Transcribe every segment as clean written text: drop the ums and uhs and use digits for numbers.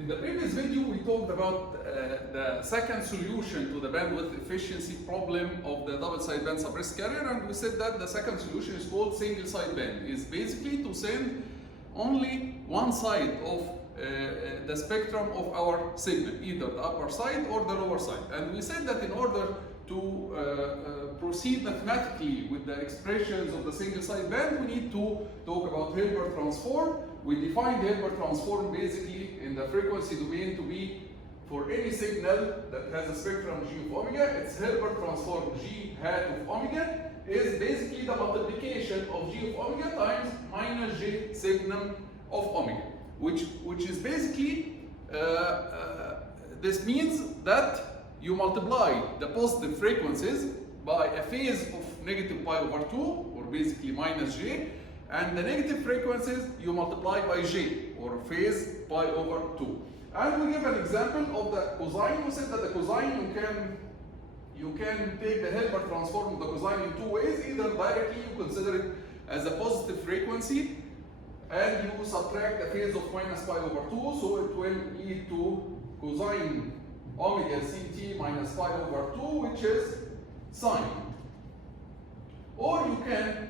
In the previous video, we talked about the second solution to the bandwidth efficiency problem of the double sideband suppressed carrier, and we said that the second solution is called single sideband. It's basically to send only one side of the spectrum of our signal, either the upper side or the lower side. And we said that in order to proceed mathematically with the expressions of the single sideband, we need to talk about Hilbert transform. We defined Hilbert transform basically in the frequency domain to be for any signal that has a spectrum g of omega, its Hilbert transform g hat of omega is basically the multiplication of g of omega times minus j signum of omega, which is basically, this means that you multiply the positive frequencies by a phase of negative pi over 2, or basically minus j, and the negative frequencies you multiply by j, or phase pi over 2. And we give an example of the cosine. We said that the cosine you can take the Hilbert transform of the cosine in two ways. Either directly you consider it as a positive frequency and you subtract a phase of minus pi over 2, so it will lead to cosine omega ct minus pi over 2, which is sine. Or you can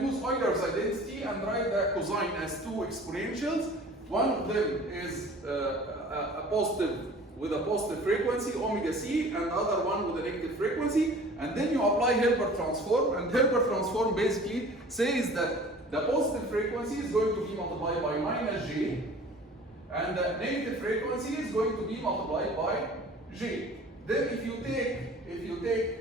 use Euler's identity and write the cosine as two exponentials. One of them is a positive with a positive frequency, omega c, and the other one with a negative frequency. And then you apply Hilbert transform, and Hilbert transform basically says that the positive frequency is going to be multiplied by minus j, and the negative frequency is going to be multiplied by j. Then if you take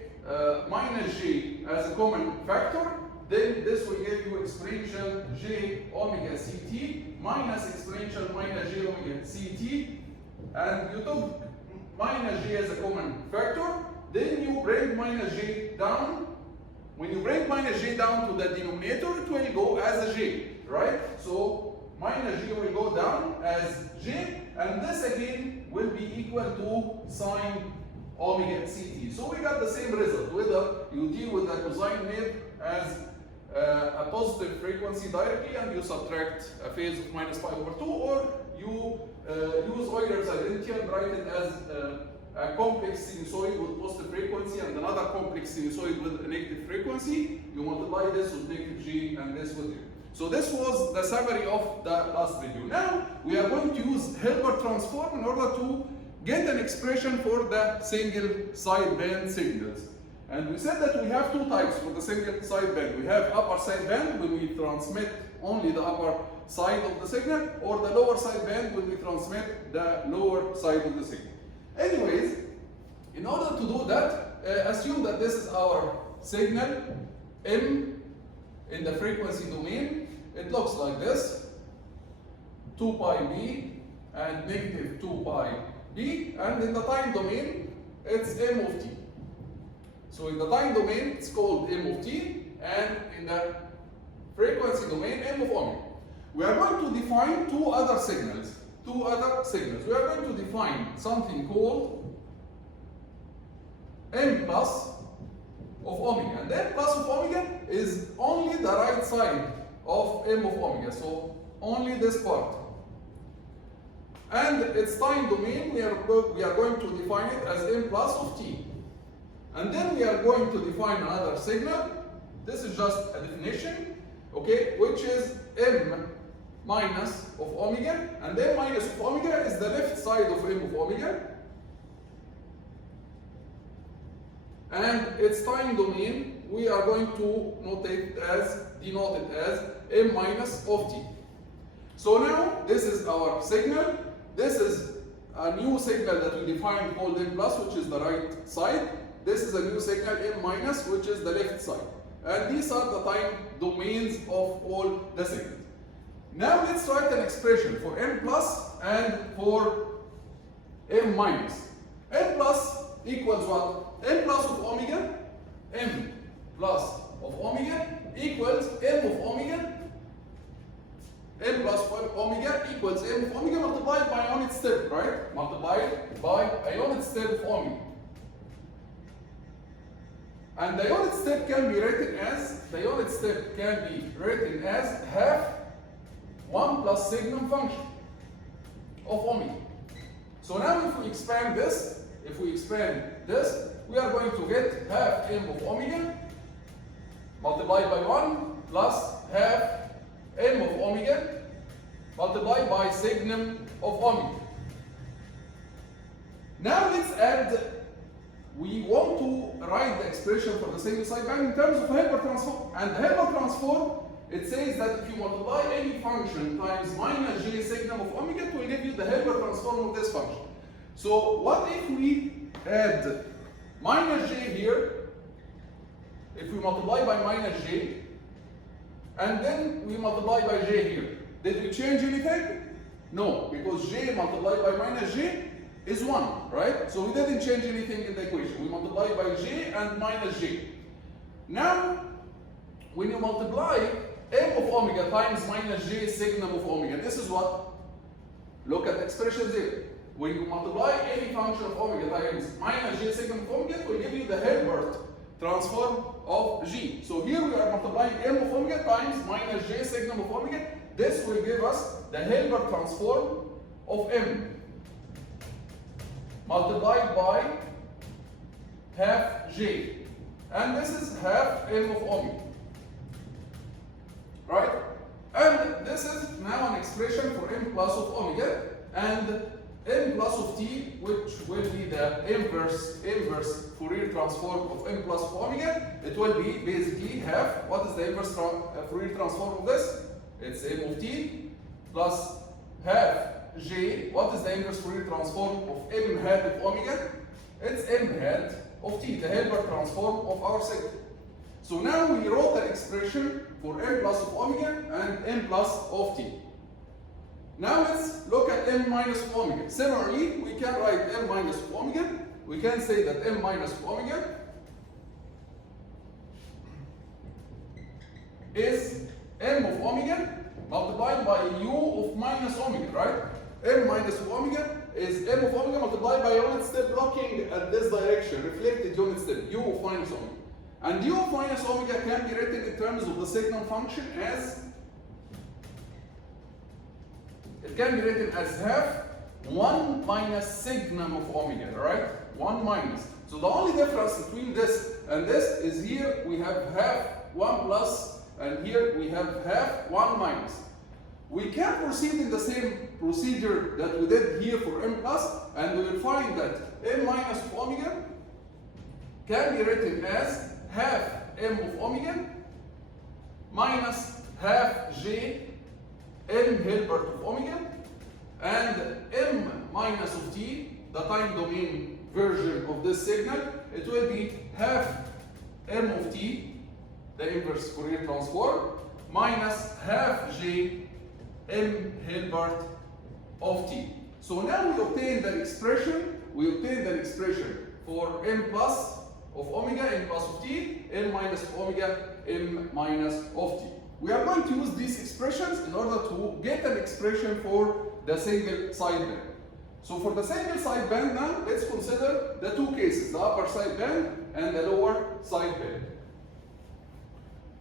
minus j as a common factor, then this will give you exponential j omega ct minus exponential minus j omega ct, and you took minus j as a common factor, then you bring minus j down. When you bring minus j down to the denominator, it will go as a j, right? So minus j will go down as j, and this again will be equal to sine omega ct. So we got the same result, whether you deal with the cosine wave as a positive frequency directly and you subtract a phase of minus pi over 2, or you use Euler's identity and write it as a complex sinusoid with positive frequency and another complex sinusoid with a negative frequency. You multiply this with negative g and this with u. So this was the summary of the last video. Now we are going to use Hilbert transform in order to get an expression for the single sideband signals. And we said that we have two types for the single sideband. We have upper sideband when we transmit only the upper side of the signal, or the lower sideband when we transmit the lower side of the signal. Anyways, in order to do that, assume that this is our signal M in the frequency domain. It looks like this: 2 pi b and negative 2 pi b, and in the time domain it's m of t. So in the time domain it's called m of t, and in the frequency domain m of omega. We are going to define two other signals. We are going to define something called m plus of omega, and m plus of omega is only the right side of m of omega, so only this part. And its time domain, we are going to define it as m plus of t. And then we are going to define another signal. This is just a definition, okay, which is m minus of omega, and m minus of omega is the left side of m of omega. And its time domain, we are going to denote it as m minus of t. So now this is our signal. This is a new signal that we defined called m plus, which is the right side. This is a new signal m minus, which is the left side. And these are the time domains of all the signals. Now let's write an expression for m plus and for m minus. M plus equals what? M plus of omega, m plus of omega equals m of omega. M plus of omega equals m of omega multiplied by a unit step, right? Multiplied by a unit step of omega. And the unit step can be written as half 1 plus signum function. of omega. So now if we expand this, we are going to get half m of omega multiplied by 1 plus half m of omega multiplied by signum of omega. Now let's add, we want to write the expression for the single sideband in terms of Hilbert transform. And the Hilbert transform, it says that if you multiply any function times minus j signum of omega, it will give you the Hilbert transform of this function. So what if we add minus j here, if we multiply by minus j, and then we multiply by j here. Did we change anything? No, because j multiplied by minus j is 1, right? So we didn't change anything in the equation. We multiply by j and minus j. Now, when you multiply m of omega times minus j signum of omega, this is what? Look at the expression there. When you multiply any function of omega times minus j signum of omega, it will give you the Hilbert transform of g. So here we are multiplying m of omega times minus j signum of omega. This will give us the Hilbert transform of m multiplied by half j. And this is half m of omega. Right? And this is now an expression for m plus of omega, and m plus of t, which will be the inverse Fourier transform of m plus of omega. It will be basically half. What is the inverse Fourier transform of this? It's m of t plus half j. What is the inverse Fourier transform of m hat of omega? It's m hat of t, the Hilbert transform of our signal. So now we wrote an expression for m plus of omega and m plus of t. Now let's look at m minus of omega. Similarly, we can write m minus of omega. We can say that m minus of omega is m of omega multiplied by u of minus omega, right? M minus of omega is m of omega multiplied by unit step looking at this direction, reflected unit step, u of minus omega. And u of minus omega can be written in terms of the signum function as, it can be written as half 1 minus signum of omega, right? 1 minus. So the only difference between this and this is here we have half 1 plus, and here we have half 1 minus. We can proceed in the same procedure that we did here for m plus, and we will find that m minus of omega can be written as half m of omega minus half j m Hilbert of omega, and m minus of t, the time domain version of this signal, it will be half m of t, the inverse Fourier transform, minus half j m Hilbert of t. So now we obtain the expression, for m plus of omega, m plus of t, m minus of omega, m minus of t. We are going to use these expressions in order to get an expression for the single sideband. So for the single sideband now, let's consider the two cases, the upper sideband and the lower sideband.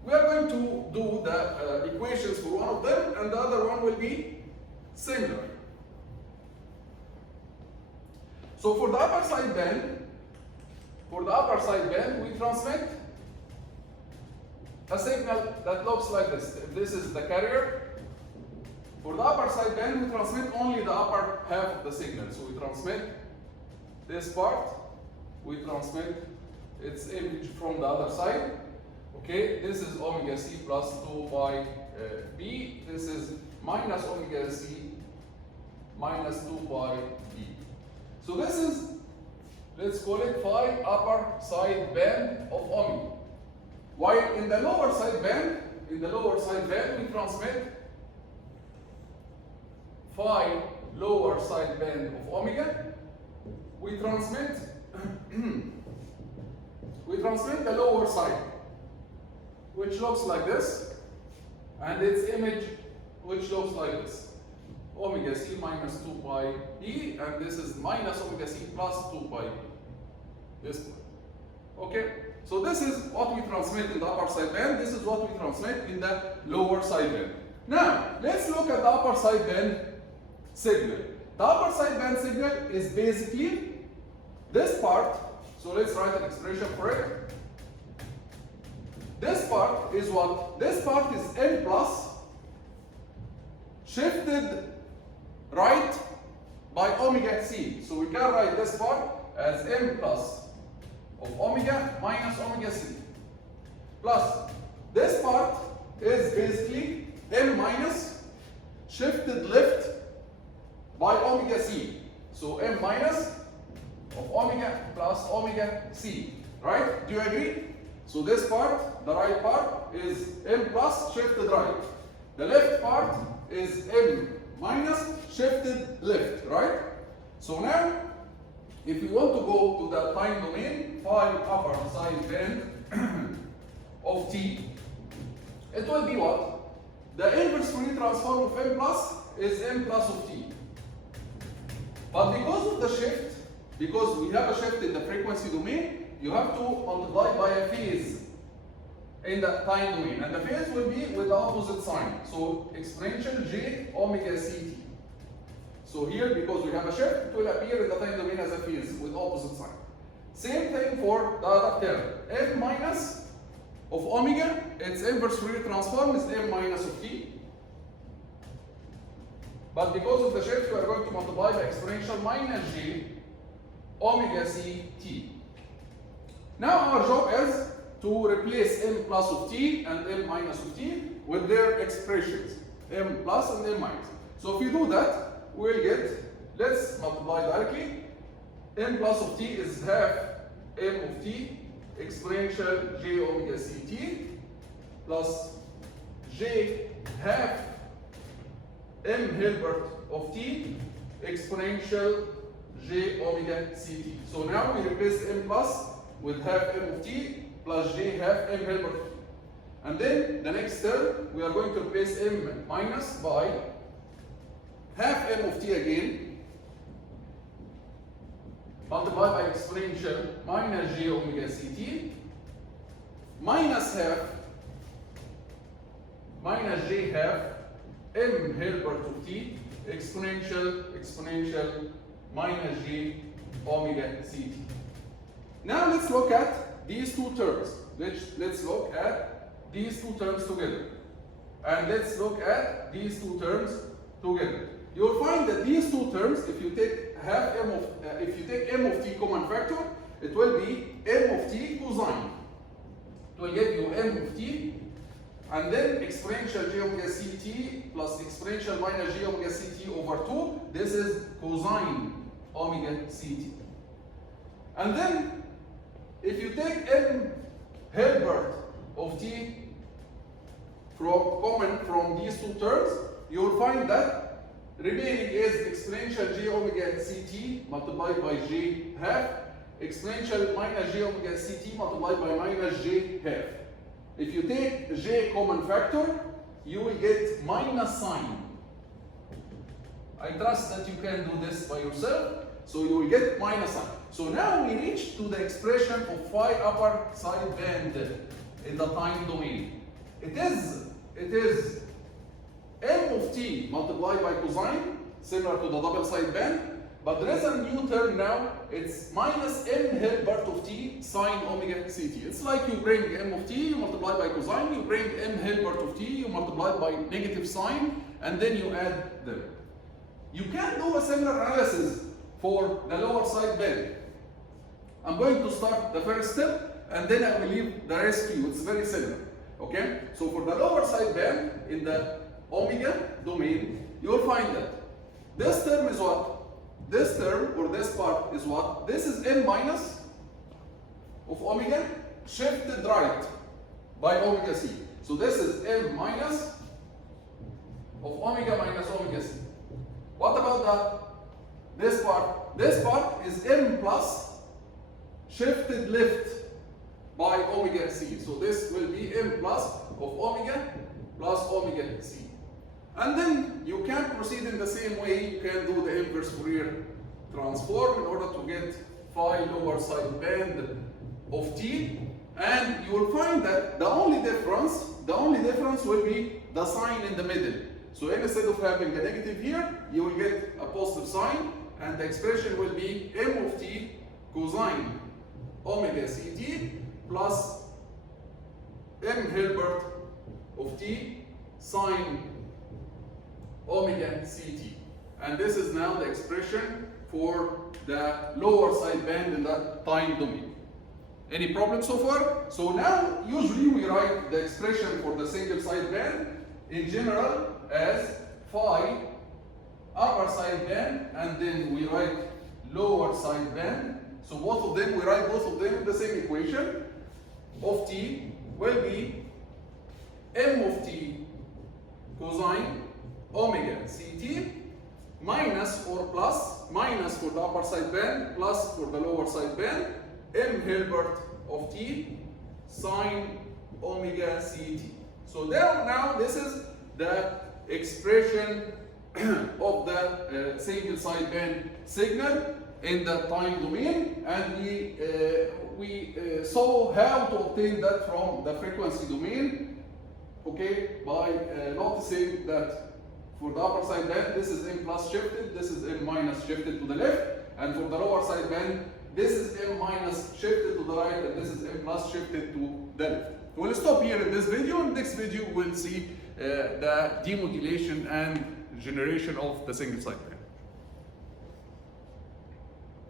We are going to do the equations for one of them, and the other one will be similar. So for the upper sideband, we transmit a signal that looks like this. If this is the carrier, for the upper sideband, we transmit only the upper half of the signal. So we transmit this part, we transmit its image from the other side. Okay, this is omega c plus 2 pi b. This is minus omega c minus 2 pi b. So this is, let's call it phi upper sideband of omega. While in the lower sideband, we transmit phi lower sideband of omega. We transmit the lower side, which looks like this, and its image, which looks like this. Omega c minus 2 pi b, and this is minus omega c plus 2 pi b. This one. Okay? So this is what we transmit in the upper sideband, this is what we transmit in the lower sideband. Now, let's look at the upper sideband signal. The upper sideband signal is basically this part. So let's write an expression for it. This part is what? This part is n plus shifted right by omega c. So we can write this part as m plus of omega minus omega c. Plus this part is basically m minus shifted left by omega c. So m minus of omega plus omega c. Right? Do you agree? So this part, the right part, is m plus shifted right. The left part is m minus shifted left, right? So now, if you want to go to the time domain, phi upper sideband of t, it will be what? The inverse Fourier transform of m plus is m plus of t. But because of the shift, because we have a shift in the frequency domain, you have to multiply by a phase in the time domain. And the phase will be with the opposite sign. So exponential j omega ct. So here, because we have a shift, it will appear in the time domain as a phase with opposite sign. Same thing for the other term. M minus of omega, its inverse Fourier transform is m minus of t. But because of the shift, we are going to multiply by exponential minus j omega c t. Now our job is to replace m plus of t and m minus of t with their expressions, m plus and m minus. So if you do that, we'll get, let's multiply directly. M plus of t is half m of t exponential j omega ct plus j half m Hilbert of t exponential j omega ct. So now we replace m plus with half m of t plus j half m Hilbert of t. And then the next term, we are going to replace m minus by half m of t again, multiplied by exponential minus j omega ct, minus half, minus j half m Hilbert of t, exponential minus j omega ct. Now let's look at these two terms. Let's look at these two terms together. And let's look at these two terms together. You'll find that these two terms, if you take m of t common factor, it will be m of t cosine. It will give you m of t, and then exponential j omega ct plus exponential minus j omega ct over 2. This is cosine omega ct. And then if you take m Hilbert of t common from these two terms, you will find that remaining is exponential j omega ct multiplied by j half, exponential minus j omega ct multiplied by minus j half. If you take j common factor, you will get minus sign. I trust that you can do this by yourself, so you will get minus sign. So now we reach to the expression of phi upper sideband in the time domain. It is m of t multiplied by cosine, similar to the double sideband, but there is a new term now. It's minus m Hilbert of t sine omega ct. It's like you bring m of t, you multiply by cosine, you bring m Hilbert of t, you multiply by negative sign, and then you add them. You can do a similar analysis for the lower sideband. I'm going to start the first step, and then I will leave the rest to you. It's very similar. Okay? So for the lower sideband in the omega domain, you will find that this term is what? This term or this part is what? This is m minus of omega shifted right by omega c. So this is m minus of omega minus omega c. What about this part? This part is m plus shifted left by omega c. So this will be m plus of omega plus omega c. And then you can proceed in the same way. You can do the inverse Fourier transform in order to get phi lower sideband of t. And you will find that the only difference will be the sign in the middle. So instead of having a negative here, you will get a positive sign, and the expression will be m of t cosine omega ct plus m Hilbert of t sine omega ct. And this is now the expression for the lower sideband in the time domain. Any problem so far? So now usually we write the expression for the single sideband in general as phi upper sideband, and then we write lower sideband. So both of them, we write both of them in the same equation. Of t will be m of t cosine omega ct minus or plus, minus for the upper sideband, plus for the lower sideband, m Hilbert of t sine omega ct. So there now this is the expression of the single sideband signal in the time domain, and we saw how to obtain that from the frequency domain, okay, by noticing that for the upper sideband this is m plus shifted, this is m minus shifted to the left, and for the lower sideband this is m minus shifted to the right, and this is m plus shifted to the left. We'll stop here in this video. In next video we'll see the demodulation and generation of the single sideband.